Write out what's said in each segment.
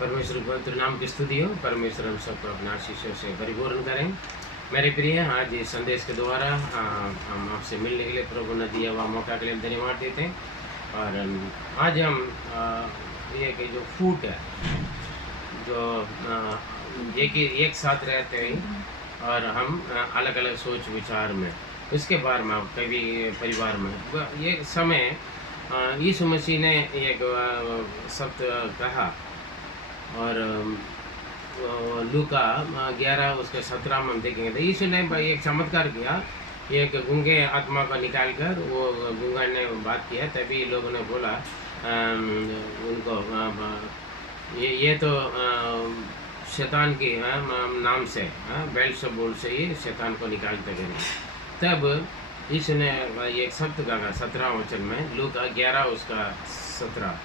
परमेश्वर के पवित्र नाम की स्तुति हो। परमेश्वर हम सबको अपने आशीषों से परिपूर्ण करें। मेरे प्रिय, आज इस संदेश के द्वारा हम आपसे मिलने के लिए प्रभु ने दिया हुआ मौका के लिए हम धन्यवाद देते हैं। और आज हम ये कि जो फूट है, जो एक साथ रहते हैं और हम अलग अलग सोच विचार में, इसके बारे में कभी परिवार में ये समय यीशु मसीह ने एक शब्द कहा। और लूका 11 उसके 17 में हम देखेंगे तो यीशु ने एक चमत्कार किया। एक गूंगे आत्मा को निकाल कर वो गूंगा ने बात किया, तभी लोगों ने बोला उनको ये तो शैतान के नाम से बेल्ज़ेबूल से ही शैतान को निकालते गए। तब यीशु ने एक शब्द कहा 17 वचन में, लूका 11 उसका 17।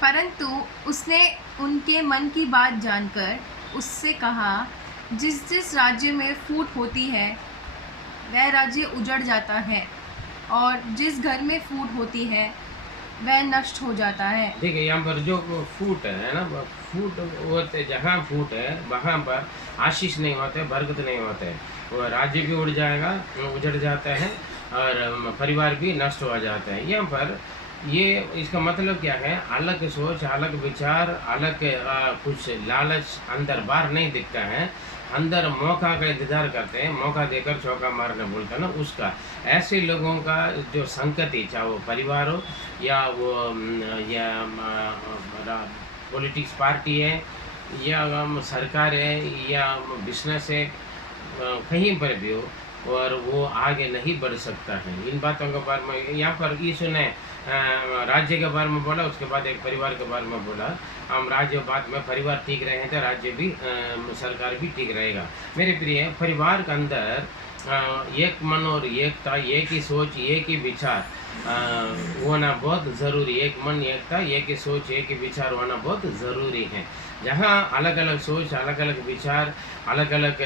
परंतु उसने उनके मन की बात जानकर उससे कहा, जिस जिस राज्य में फूट होती है वह राज्य उजड़ जाता है, और जिस घर में फूट होती है वह नष्ट हो जाता है। देखिए यहाँ पर जो फूट है ना, फूट होते, जहाँ फूट है वहाँ पर आशीष नहीं होते, बरकत नहीं होते। वो राज्य भी उड़ जाएगा, उजड़ जाता है, और परिवार भी नष्ट हो जाता है। यहाँ पर ये इसका मतलब क्या है? अलग सोच, अलग विचार, अलग कुछ लालच अंदर बाहर नहीं दिखता है, अंदर मौका का इंतजार करते हैं। मौका देकर चौका मारना बोलता है ना, उसका। ऐसे लोगों का जो संगति, चाहे वो परिवार हो या वो या पॉलिटिक्स पार्टी है या सरकार है या बिजनेस है, कहीं पर भी हो, और वो आगे नहीं बढ़ सकता है। इन बातों के बारे में यहाँ पर यीशु ने राज्य के बारे में बोला, उसके बाद एक परिवार के बारे में बोला। हम राज्य बात में परिवार ठीक रहे तो राज्य भी, सरकार भी ठीक रहेगा। मेरे प्रिय, परिवार के अंदर एक मन और एकता, एक ही सोच, एक ही विचार होना बहुत ज़रूरी। एक मन, एकता, एक ही सोच, एक ही विचार होना बहुत ज़रूरी है। जहाँ अलग अलग सोच, अलग अलग विचार, अलग अलग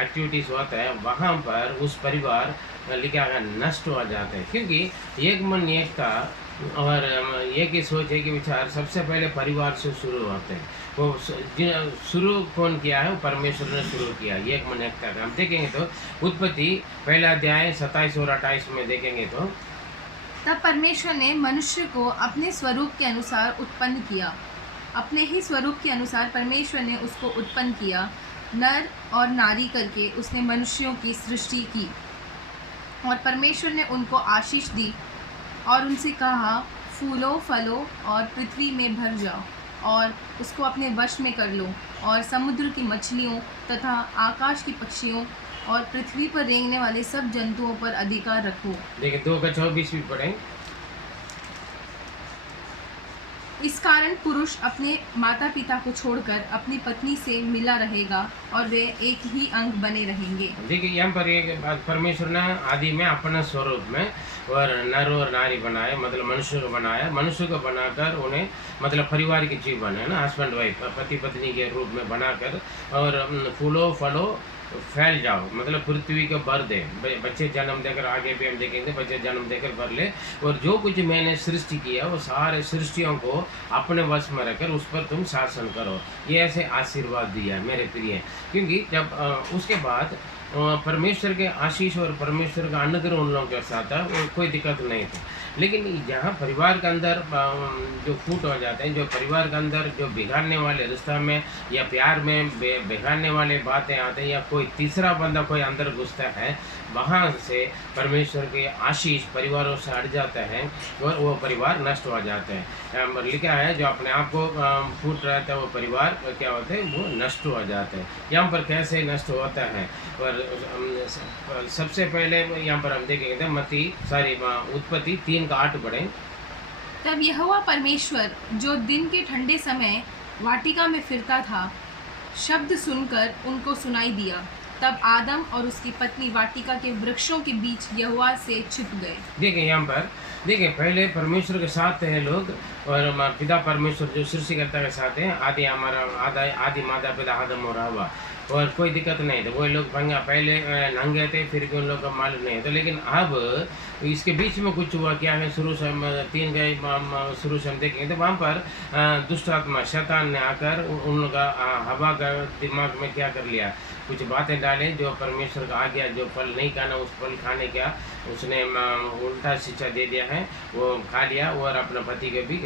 एक्टिविटीज़ होता है, वहाँ पर उस परिवार लिखा है नष्ट हो जाता है। क्योंकि एक मन, एकता और एक ही सोच, एक ही विचार सबसे पहले परिवार से शुरू होते हैं। वो शुरू कौन किया है? वो परमेश्वर ने शुरू किया एक मन एकता का। हम देखेंगे तो उत्पत्ति 1 अध्याय 27 और 28 में देखेंगे तो, तब परमेश्वर ने मनुष्य को अपने स्वरूप के अनुसार उत्पन्न किया, अपने ही स्वरूप के अनुसार परमेश्वर ने उसको उत्पन्न किया, नर और नारी करके उसने मनुष्यों की सृष्टि की। और परमेश्वर ने उनको आशीष दी और उनसे कहा, फूलो फलो और पृथ्वी में भर जाओ और उसको अपने वश में कर लो, और समुद्र की मछलियों तथा आकाश की पक्षियों और पृथ्वी पर रेंगने वाले सब जंतुओं पर अधिकार रखो। देखिए 2:24 भी पढ़ें। इस कारण पुरुष अपने माता पिता को छोड़कर अपनी पत्नी से मिला रहेगा और वे एक ही अंग बने रहेंगे। देखिए यहाँ पर एक बात, परमेश्वर ने आदि में अपने स्वरूप में और नर और नारी बनाए, मतलब मनुष्य को बनाया। मनुष्य को बनाकर उन्हें, मतलब परिवार की जीवन है ना, हस्बैंड वाइफ, पति पत्नी के रूप में बनाकर, और फूलो फलो फैल जाओ, मतलब पृथ्वी को भर दे। बच्चे जन्म देकर, आगे भी हम देखेंगे, बच्चे जन्म देकर भर ले, और जो कुछ मैंने सृष्टि किया वो सारे सृष्टियों को अपने वश में रखकर उस पर तुम शासन करो। ये ऐसे आशीर्वाद दिया मेरे प्रिय। क्योंकि जब उसके बाद परमेश्वर के आशीष और परमेश्वर का अनुग्रह उन लोगों के साथ था, वो कोई दिक्कत नहीं थी। लेकिन जहाँ परिवार के अंदर जो फूट हो जाते हैं, जो परिवार के अंदर जो बिगाड़ने वाले रिश्ता में या प्यार में बिगाड़ने वाले बातें आते हैं, या कोई तीसरा बंदा कोई अंदर घुसता है, वहाँ से परमेश्वर के आशीष परिवारों से हट जाता है और वो परिवार नष्ट हो जाते हैं। लिखा है जो अपने आप को फूट रहता है वो परिवार क्या होते हैं, वो नष्ट हो जाते हैं। यहाँ पर कैसे नष्ट होता है? और सबसे पहले यहाँ पर हम देखेंगे उत्पत्ति 3:8 पढ़ें। तब यहोवा परमेश्वर जो दिन के ठंडे समय वाटिका में फिरता था, शब्द सुनकर उनको सुनाई दिया, तब आदम और उसकी पत्नी वाटिका के वृक्षों के बीच यहोवा से छिप गए। देखिए यहाँ पर, देखिए पहले परमेश्वर के साथ हैं लोग, और पिता परमेश्वर जो सृष्टिकर्ता के साथ हैं, आदि माता पिता आदम और हवा, और कोई दिक्कत नहीं था। वो लोग पहले नंगे थे, फिर भी उन लोग को मालूम नहीं था। लेकिन अब इसके बीच में कुछ हुआ, क्या है, शुरू से हम शुरू से हम देखेंगे तो वहाँ पर दुष्ट आत्मा शैतान ने आकर उन लोग का हवा का दिमाग में क्या कर लिया, कुछ बातें डाले जो परमेश्वर का आज्ञा, जो फल नहीं खाना उस फल खाने का उसने उल्टा शिक्षा दे दिया है, वो खा लिया और अपने पति को भी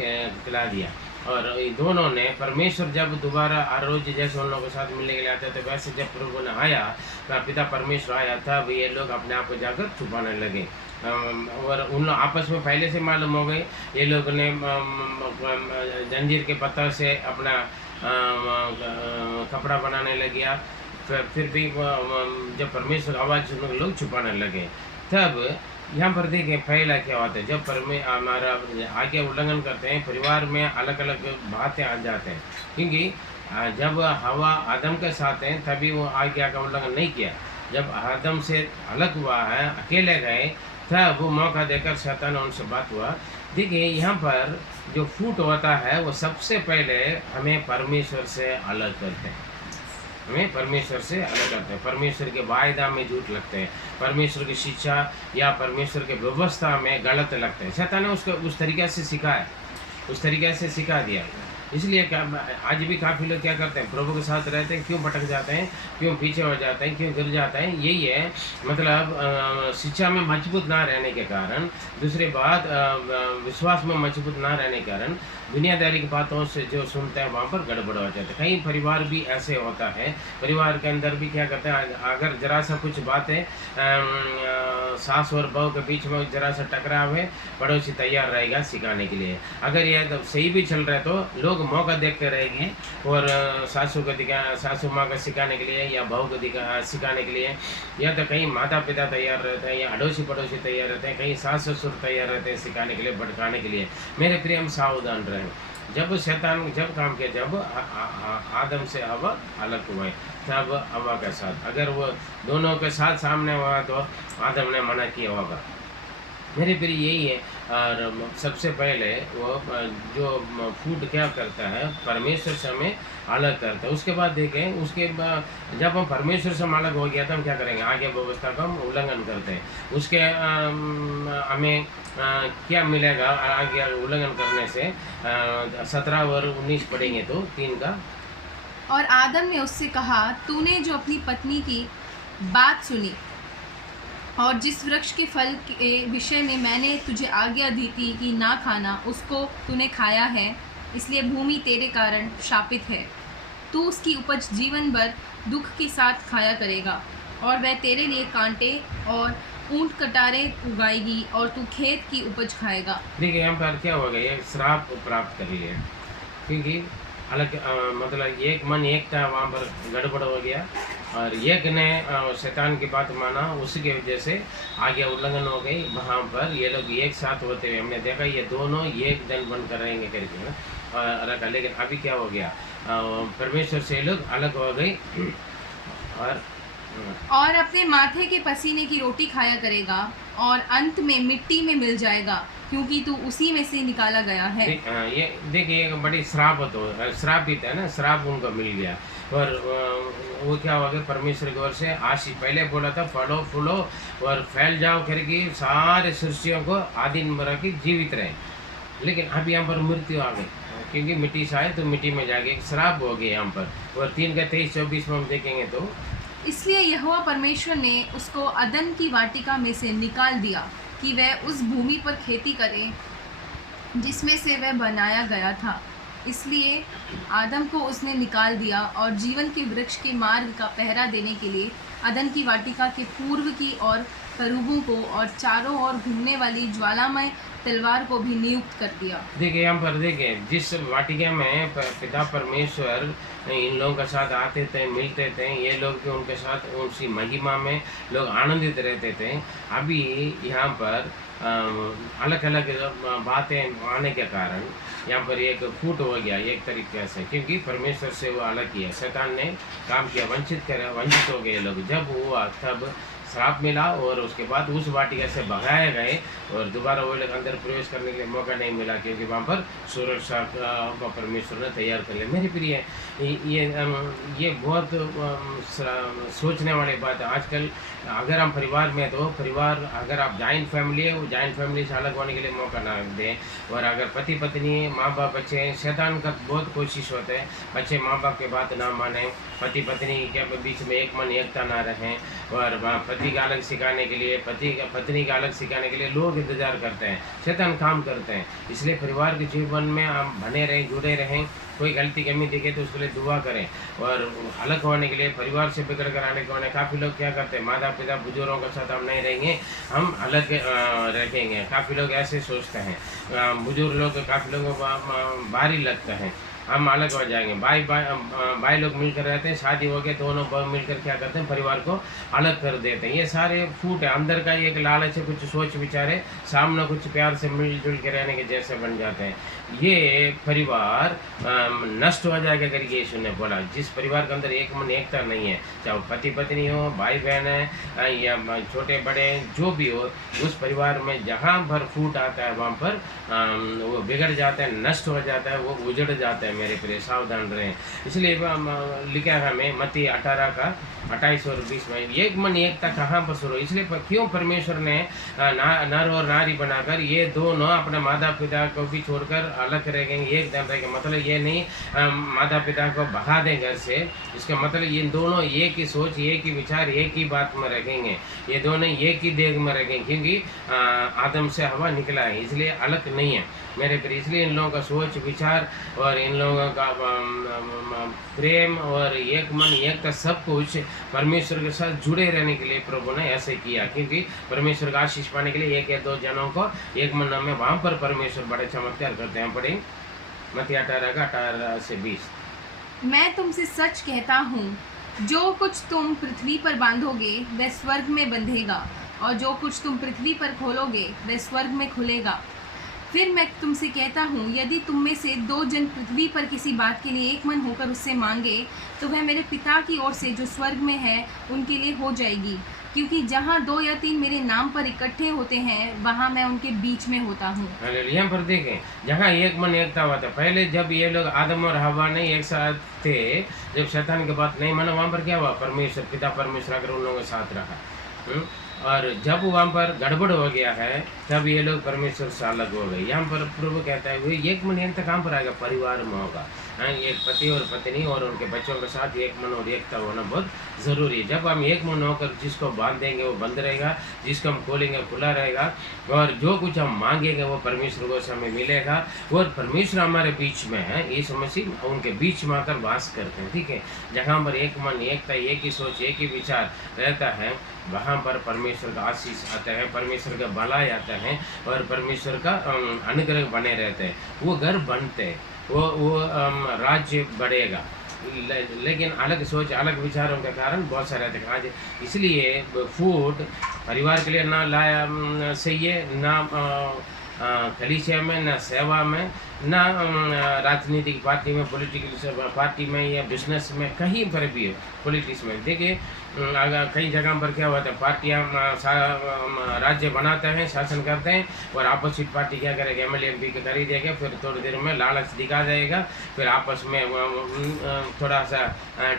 खिला दिया। और ये दोनों ने, परमेश्वर जब दोबारा हर रोज जैसे उन लोगों के साथ मिलने के लिए आते थे, वैसे जब प्रभु ने आया, पिता परमेश्वर आया, तब ये लोग अपने आप को जाकर छुपाने लगे। और उन लोग आपस में पहले से मालूम हो गए। ये लोग ने जंजीर के पत्थर से अपना कपड़ा बनाने लग गया। फिर भी जब परमेश्वर की आवाज़ सुनकर लोग छुपाने लगे। तब यहाँ पर देखें पहला क्या होता है, जब हमारा आज्ञा उल्लंघन करते हैं, परिवार में अलग अलग बातें आ जाते हैं। क्योंकि जब हवा आदम के साथ हैं तभी वो आज्ञा का उल्लंघन नहीं किया। जब आदम से अलग हुआ है, अकेले गए, तब वो मौका देकर शैतान उनसे बात हुआ। देखिए यहाँ पर जो फूट होता है वो सबसे पहले हमें परमेश्वर से अलग करते हैं, हमें परमेश्वर से अलग करते हैं। परमेश्वर के वायदा में झूठ लगते हैं, परमेश्वर की शिक्षा या परमेश्वर के व्यवस्था में गलत लगते हैं। शैतान ने उसको उस तरीके से सिखाया, उस तरीके से सिखा दिया। इसलिए आज भी काफ़ी लोग क्या करते हैं, प्रभु के साथ रहते हैं, क्यों भटक जाते हैं, क्यों पीछे हो जाते हैं, क्यों गिर जाते हैं। यही है मतलब शिक्षा में मजबूत ना रहने के कारण। दूसरी बात, विश्वास में मजबूत ना रहने के कारण दुनियादारी की बातों से जो सुनते हैं वहाँ पर गड़बड़ हो जाते हैं। कई परिवार भी ऐसे होता है, परिवार के अंदर भी क्या करते हैं, अगर जरा सा कुछ बातें सास और बहू के बीच में जरा सा टकराव है, पड़ोसी तैयार रहेगा सिखाने के लिए। अगर यह सही भी चल रहा है तो लोग मौका देखते रहेंगे और सासू माँ को सिखाने के लिए या बहू को सिखाने के लिए, या तो कहीं माता पिता तैयार रहते हैं या अड़ोसी पड़ोसी तैयार रहते हैं, कहीं सास ससुर तैयार रहते हैं सिखाने के लिए, भटकाने के लिए। मेरे प्रिय हम सावधान रहें। जब शैतान जब काम किया, जब आदम से हवा अलग हुए, तब हवा के साथ, अगर वो दोनों के साथ सामने हुआ तो आदम ने मना किया होगा। मेरे प्रिय यही है। और सबसे पहले वो जो फूड क्या करता है, परमेश्वर से हमें अलग करता है। उसके बाद देखें, उसके बाद जब हम परमेश्वर से अलग हो गया तो हम क्या करेंगे, आगे व्यवस्था का हम उल्लंघन करते हैं। उसके हमें क्या मिलेगा आगे उल्लंघन करने से, 17 और 19 पढ़ेंगे तो 3 का। और आदम ने उससे कहा, तूने जो अपनी पत्नी की बात सुनी और जिस वृक्ष के फल के विषय में मैंने तुझे आज्ञा दी थी कि ना खाना, उसको तूने खाया है, इसलिए भूमि तेरे कारण शापित है। तू उसकी उपज जीवन भर दुख के साथ खाया करेगा, और वह तेरे लिए कांटे और ऊंट कटारे उगाएगी, और तू खेत की उपज खाएगा। देखिए यहाँ पर क्या हो गया, श्राप प्राप्त कर लिया, क्योंकि अलग मतलब एक मन एक था, वहाँ पर गड़बड़ हो गया, और एक ने शैतान की बात माना, उसकी वजह से आगे उल्लंघन हो गई। वहाँ पर ये लोग एक साथ होते हुए हमने देखा, ये दोनों एक दिन बनकर रहेंगे करके अलग। लेकिन अभी क्या हो गया, परमेश्वर से लोग अलग हो गए। और अपने माथे के पसीने की रोटी खाया करेगा, और अंत में मिट्टी में मिल जाएगा, क्योंकि तू उसी में से निकाला गया है। ये देखिए एक बड़ी श्रापित है ना, श्राप उनको मिल गया। और वो क्या हो गया, परमेश्वर की ओर से आशीष। पहले बोला था फलो फूलो और फैल जाओ करके सारे सृष्टियों को आदिम में रखी जीवित रहे। लेकिन अब यहाँ पर मृत्यु आ गई, क्योंकि मिट्टी से आए तो मिट्टी में जाके एक श्राप हो गया यहाँ पर। और 3 का 23-24 में हम देखेंगे तो, इसलिए यहोवा परमेश्वर ने उसको अदन की वाटिका में से निकाल दिया कि वह उस भूमि पर खेती करे जिसमें से वह बनाया गया था। इसलिए आदम को उसने निकाल दिया, और जीवन के वृक्ष के मार्ग का पहरा देने के लिए अदन की वाटिका के पूर्व की ओर करूबों को और चारों ओर घूमने वाली ज्वालामय तलवार को भी नियुक्त कर दिया। देखिए यहाँ पर देखिए, जिस वाटिका में पिता परमेश्वर इन लोगों के साथ आते थे, मिलते थे, ये लोग भी उनके साथ उनकी महिमा में लोग आनंदित रहते थे। अभी यहाँ पर अलग अलग बातें आने के कारण यहाँ पर एक फूट हो गया एक तरीके से, क्योंकि परमेश्वर से वो अलग किया, शैतान ने काम किया, वंचित हो गए लोग। जब हुआ तब श्राप मिला और उसके बाद उस वाटिका से भगाए गए और दोबारा वो लोग अंदर प्रवेश करने के लिए मौका नहीं मिला, क्योंकि वहाँ पर सुरक्षा को परमेश्वर ने तैयार कर लिया। मेरे प्रिय, ये बहुत सोचने वाली बात है। आजकल अगर हम परिवार में, तो परिवार अगर आप जॉइंट फैमिली है, वो जॉइंट फैमिली से अलग होने के लिए मौका ना दें। और अगर पति पत्नी, माँ बाप, बच्चे, शैतान का बहुत कोशिश होता है बच्चे माँ बाप के बात ना माने, पति पत्नी के बीच में एक मन एकता ना रहें, और पति का अलग सिखाने के लिए, पत्नी का अलग सिखाने के लिए लोग इंतजार करते हैं, शैतान काम करते हैं। इसलिए परिवार के जीवन में हम बने रहें, जुड़े रहें। कोई गलती कमी दिखे तो उसके लिए दुआ करें। और अलग होने के लिए, परिवार से बिगड़ कर आने के होने, काफ़ी लोग क्या करते हैं, माता पिता बुजुर्गों के साथ हम नहीं रहेंगे, हम अलग रखेंगे। काफ़ी लोग ऐसे सोचते हैं, बुजुर्ग लोग काफ़ी लोगों को भारी लगता है, हम अलग हो जाएंगे। भाई लोग मिलकर रहते हैं, शादी हो गए, दोनों मिलकर क्या करते हैं, परिवार को अलग कर देते हैं। ये सारे फूट है, अंदर का एक लालच है, कुछ सोच विचारे, सामने कुछ प्यार से मिलजुल के रहने के जैसे बन जाते हैं। ये परिवार नष्ट हो जाएगा अगर यीशु ने बोला। जिस परिवार के अंदर एक मन एकता नहीं है, चाहे पति पत्नी हो, भाई बहन है, या छोटे बड़े जो भी हो, उस परिवार में जहाँ पर फूट आता है वहाँ पर वो बिगड़ जाता है, नष्ट हो जाता है, वो उजड़ जाता है। मेरे प्रिय, सावधान रहें। इसलिए लिखा है हमें मत्ती 18 का 28 और 20 में, एक मन एकता कहाँ पर शुरू। इसलिए क्यों परमेश्वर ने नर और नारी बनाकर ये दोनों अपने माता पिता को भी छोड़कर अलग रहेंगे, एक दिन रहेंगे। मतलब ये नहीं माता पिता को भगा दें घर से, इसका मतलब ये दोनों एक ही सोच, एक ही विचार, एक ही बात में रखेंगे, ये दोनों एक ही देह में रखेंगे, क्योंकि आदम से हवा निकला है, इसलिए अलग नहीं है मेरे प्रिय। इसलिए इन लोगों का सोच विचार और इन लोगों का प्रेम और एक मन एकता सब कुछ परमेश्वर के साथ जुड़े रहने के लिए प्रभु ने ऐसे किया, क्योंकि परमेश्वर का आशीष पाने के लिए एक या दो जनों को एक मन में वहाँ पर परमेश्वर बड़े चमत्कार करते हैं। पढ़ें मत्ती 18 का 18 से 20। मैं तुमसे सच कहता हूँ, जो कुछ तुम पृथ्वी पर बांधोगे वह स्वर्ग में बंधेगा, और जो कुछ तुम पृथ्वी पर खोलोगे वह स्वर्ग में खुलेगा। फिर मैं तुमसे कहता हूँ, यदि तुम में से 2 जन पृथ्वी पर किसी बात के लिए एक मन होकर उससे मांगे, तो वह मेरे पिता की ओर से जो स्वर्ग में है उनके लिए हो जाएगी। क्योंकि जहाँ 2 या 3 मेरे नाम पर इकट्ठे होते हैं, वहाँ मैं उनके बीच में होता हूँ। यहाँ पर देखें, जहाँ एक मन एकता हुआ था, पहले जब ये लोग आदम और हवा नहीं एक साथ थे, जब शैतान की बात नहीं माना, वहाँ पर क्या हुआ, परमेश्वर पिता परमेश्वर अगर उन लोगों के साथ रहा। और जब वहाँ पर गड़बड़ हो गया है, तब ये लोग परमेश्वर से अलग हो गए। यहाँ पर प्रभु कहता है, वही एक मन एकता कहाँ पर आएगा, परिवार में होगा। एक पति और पत्नी और उनके बच्चों के साथ एक मन और एकता होना बहुत ज़रूरी है। जब हम एक मन होकर जिसको बांध देंगे वो बंद रहेगा, जिसको हम खोलेंगे खुला रहेगा, और जो कुछ हम मांगेंगे वो परमेश्वर को हमें मिलेगा। और परमेश्वर हमारे बीच में है, यीशु मसीह उनके बीच में आकर वास करते हैं। ठीक है, जहाँ पर एक मन एकता, एक ही सोच, एक ही विचार रहता है, वहाँ पर परमेश्वर का आशीष आता है, परमेश्वर का भलाई आता है, और परमेश्वर का अनुग्रह बने रहते हैं। वो घर बनते हैं, वो राज्य बढ़ेगा। लेकिन अलग सोच, अलग विचारों के कारण बहुत सारे रहते हैं आज। इसलिए फूड परिवार के लिए ना लाया सही है, ना कलीसिया में, ना सेवा में, ना राजनीतिक पार्टी में, पॉलिटिकल पार्टी में, या बिजनेस में, कहीं पर भी हो, पॉलिटिक्स में। देखिए अगर कई जगह पर क्या होता है, पार्टियाँ राज्य बनाते हैं, शासन करते हैं, और अपोजिट पार्टी क्या करेगा, MLA MP के खरीदेगा, फिर थोड़ी देर में लालच दिखा जाएगा, फिर आपस में थोड़ा सा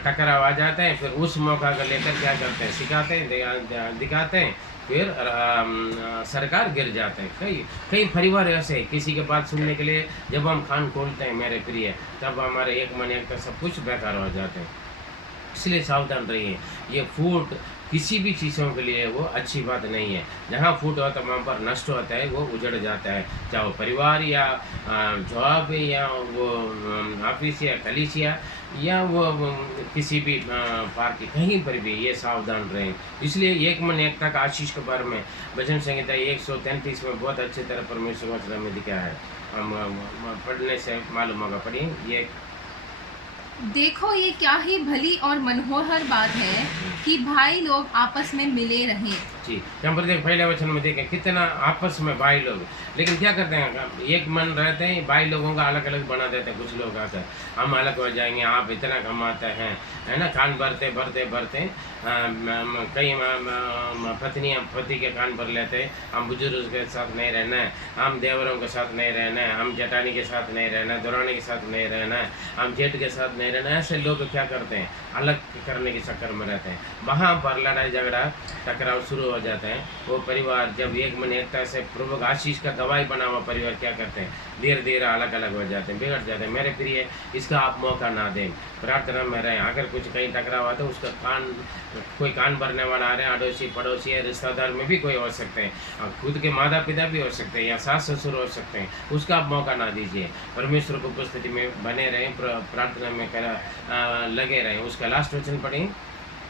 टकराव आ जाता है, फिर उस मौका को लेकर क्या करते हैं, सिखाते हैं, दिखाते हैं, फिर सरकार गिर जाते हैं। कई परिवार ऐसे हैं, किसी के बात सुनने के लिए जब हम कान खोलते हैं मेरे प्रिय, तब हमारे एक मन एक सब कुछ बेकार हो जाते हैं। इसलिए सावधान रहिए। ये फूट किसी भी चीज़ों के लिए वो अच्छी बात नहीं है। जहाँ फूट होता है वहाँ पर नष्ट होता है, वो उजड़ जाता है, चाहे वो परिवार या जॉब या वो ऑफिस या कलीसिया या वो किसी भी पार्टी, कहीं पर भी ये सावधान रहें। इसलिए एक मन एकता का आशीष के बारे में भजन संहिता 133 में बहुत अच्छी तरह परमेश्वर वचन में दिखा है। हम पढ़ने से मालूम होगा। पढ़िए, ये देखो, ये क्या ही भली और मनोहर बात है कि भाई लोग आपस में मिले रहें। जी, यहाँ पर देख पहले वचन में देखें कितना आपस में भाई लोग, लेकिन क्या करते हैं एक मन रहते हैं, भाई लोगों का अलग अलग बना देते हैं। कुछ लोग आकर हम अलग हो जाएंगे, आप इतना कमाते हैं, है ना, कान भरते भरते भरते कई पत्नियाँ पति के कान भर लेते हैं, हम बुजुर्ग के साथ नहीं रहना है, हम देवरों के साथ नहीं रहना है, हम जेठानी के साथ नहीं रहना है, दुरानी के साथ नहीं रहना है, हम जेठ के साथ नहीं रहना है। ऐसे लोग क्या करते हैं, अलग करने के चक्कर में रहते हैं, वहाँ पर लड़ाई झगड़ा टकराव शुरू हो जाते हैं। वो परिवार जब एक मन एकता से प्रभु का आशीष का गवाही बना हुआ परिवार क्या करते हैं, धीरे धीरे अलग अलग हो जाते हैं, बिगड़ जाते हैं। मेरे प्रिय, इसका आप मौका ना दें, प्रार्थना में रहें। अगर कुछ कहीं टकराव आता है, उसका कोई कान भरने वाला आ रहे हैं, अड़ोसी पड़ोसी है, रिश्तेदार में भी कोई हो सकते हैं, और खुद के माता पिता भी हो सकते हैं, या सास ससुर हो सकते हैं, उसका आप मौका ना दीजिए। परमेश्वर को उपस्थिति में बने रहें, प्रार्थना में लगे रहें। उसका लास्ट वचन पढ़ें,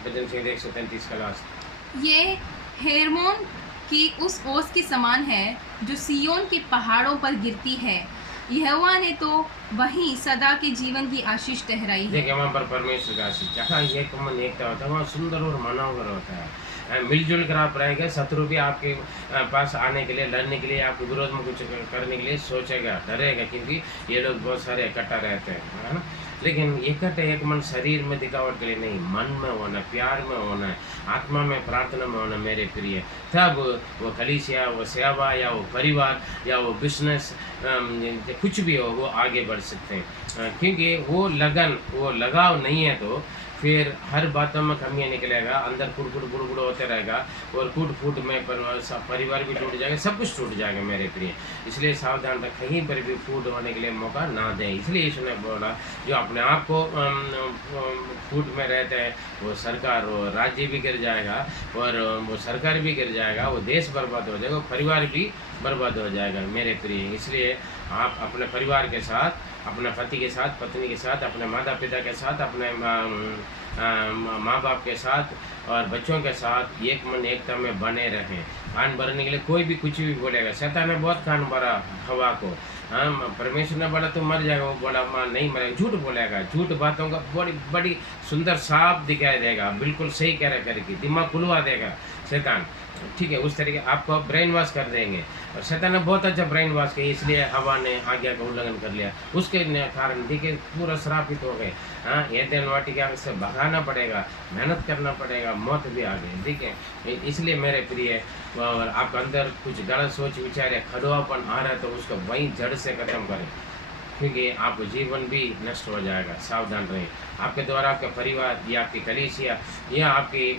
भजन संहिता 133 का लास्ट। ये हेर्मोन की उस ओस के समान है जो सिय्योन के पहाड़ों पर गिरती है, यहोवा ने तो वहीं सदा के जीवन की आशीष ठहराई है। देखिए वहाँ पर परमेश्वर का आशीष, जहाँ एक मन एकता होता है वहाँ सुंदर और मनोहर होता है। मिलजुल कर आप रहेंगे, शत्रु भी आपके पास आने के लिए, लड़ने के लिए, आपके विरोध में कुछ करने के लिए सोचेगा, डरेगा, क्योंकि ये लोग बहुत सारे इकट्ठा रहते हैं, है ना। लेकिन इकट्ठे एक मन शरीर में दिखावट के लिए नहीं, मन में होना, प्यार में होना, आत्मा में, प्रार्थना में होना मेरे प्रिय। तब वो कलीसिया, वो सेवा, या वो परिवार, या वो बिजनेस, कुछ भी हो, वो आगे बढ़ सकते हैं। क्योंकि वो लगन, वो लगाव नहीं है तो फिर हर बातों में कमियाँ निकलेगा, अंदर कुड़कुड़ बुड़बुड़ होते रहेगा, और कूट फूट में परिवार भी टूट जाएगा, सब कुछ टूट जाएगा मेरे प्रिय। इसलिए सावधान रखें, कहीं पर भी फूट होने के लिए मौका ना दें। इसलिए यीशु ने बोला, जो अपने आप को फूट में रहते हैं, वो सरकार, वो राज्य भी गिर जाएगा, और वो सरकार भी गिर जाएगा, वो देश बर्बाद हो जाएगा, वो परिवार भी बर्बाद हो जाएगा मेरे प्रिय। इसलिए आप अपने परिवार के साथ, अपने पति के साथ, पत्नी के साथ, अपने माता पिता के साथ, अपने माँ बाप के साथ और बच्चों के साथ एक मन एकता में बने रहें। कान भरने के लिए कोई भी कुछ भी बोलेगा, शैतान ने बहुत कान भरा हवा को, हाँ, परमेश्वर ने बोला तो मर जाएगा, वो बोला माँ नहीं मरेगा, झूठ बोलेगा, झूठ बातों का बड़ी बड़ी सुंदर साफ दिखाई देगा, बिल्कुल सही कह रहा करके दिमाग खुलवा देगा शैतान, ठीक है। उस तरीके आपको ब्रेन वॉश कर देंगे, और शैतान ने बहुत अच्छा ब्रेन वॉश किया, इसलिए हवा ने आज्ञा का उल्लंघन कर लिया, उसके कारण देखिए पूरा श्रापित हो गए। हाँ, एदेन वाटिका से भगाना पड़ेगा, मेहनत करना पड़ेगा, मौत भी आ गई, ठीक है। इसलिए मेरे प्रिय, और आपके अंदर कुछ गलत सोच विचार या खड़ुआपन आ रहा है तो उसको वहीं जड़ से खत्म करें, क्योंकि आपका जीवन भी नष्ट हो जाएगा। सावधान रहें, आपके द्वारा आपका परिवार, या आपकी कलीसिया, या आपकी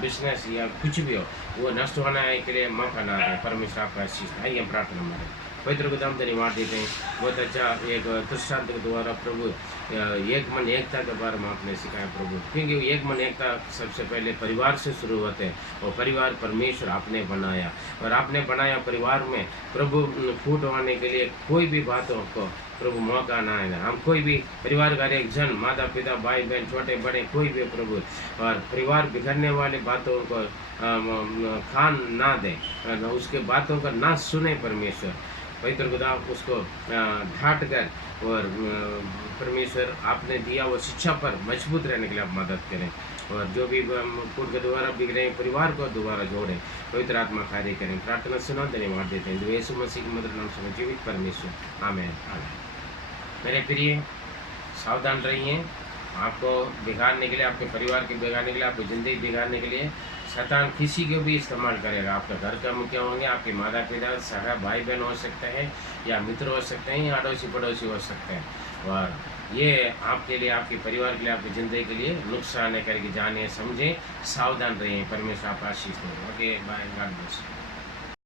बिजनेस, या कुछ भी हो, वो नष्ट होने के लिए मौका ना दें। परमेश्वर आपका आशीष। आइए हम प्रार्थना करें। पवित्र को दाम धन्यवाद देते हैं, बहुत अच्छा एक दृष्टांत के द्वारा प्रभु एक मन एकता के बारे में आपने सिखाया प्रभु, क्योंकि एक मन एकता सबसे पहले परिवार से शुरू होते हैं, और परिवार परमेश्वर आपने बनाया, और आपने बनाया परिवार में प्रभु फूट होने के लिए कोई भी बातों को प्रभु मौका ना आएगा। हम कोई भी परिवार का एक जन, माता पिता, भाई बहन, छोटे बड़े, कोई भी प्रभु, और परिवार बिगड़ने वाले बातों को कान ना दें, उसके बातों का ना सुने परमेश्वर। पवित्र खुदा उसको ढांट कर, और परमेश्वर आपने दिया वो शिक्षा पर मजबूत रहने के लिए आप मदद करें, और जो भी फूट के द्वारा बिगड़े परिवार को दोबारा जोड़ें, पवित्र आत्मा कार्य करें। प्रार्थना सुना, धन्यवाद देते हैं यीशु मसीह के मधुर नाम से जीवित परमेश्वर, आमीन आमीन। मेरे प्रिय, सावधान रहिए, आपको बिगाड़ने के लिए, आपके परिवार के बिगाड़ने के लिए, आपकी ज़िंदगी बिगाड़ने के लिए शैतान किसी को भी इस्तेमाल करेगा। आपका घर का मुखिया होंगे, आपके माता पिता, सगा भाई बहन हो सकते हैं, या मित्र हो सकते हैं, या अड़ोसी पड़ोसी हो सकते हैं, और ये आपके लिए, आपके परिवार के लिए, आपकी ज़िंदगी के लिए नुकसान है करके जाने समझें, सावधान रहिए। परमेश्वर आपका आशीष दे। Okay, bye, God bless.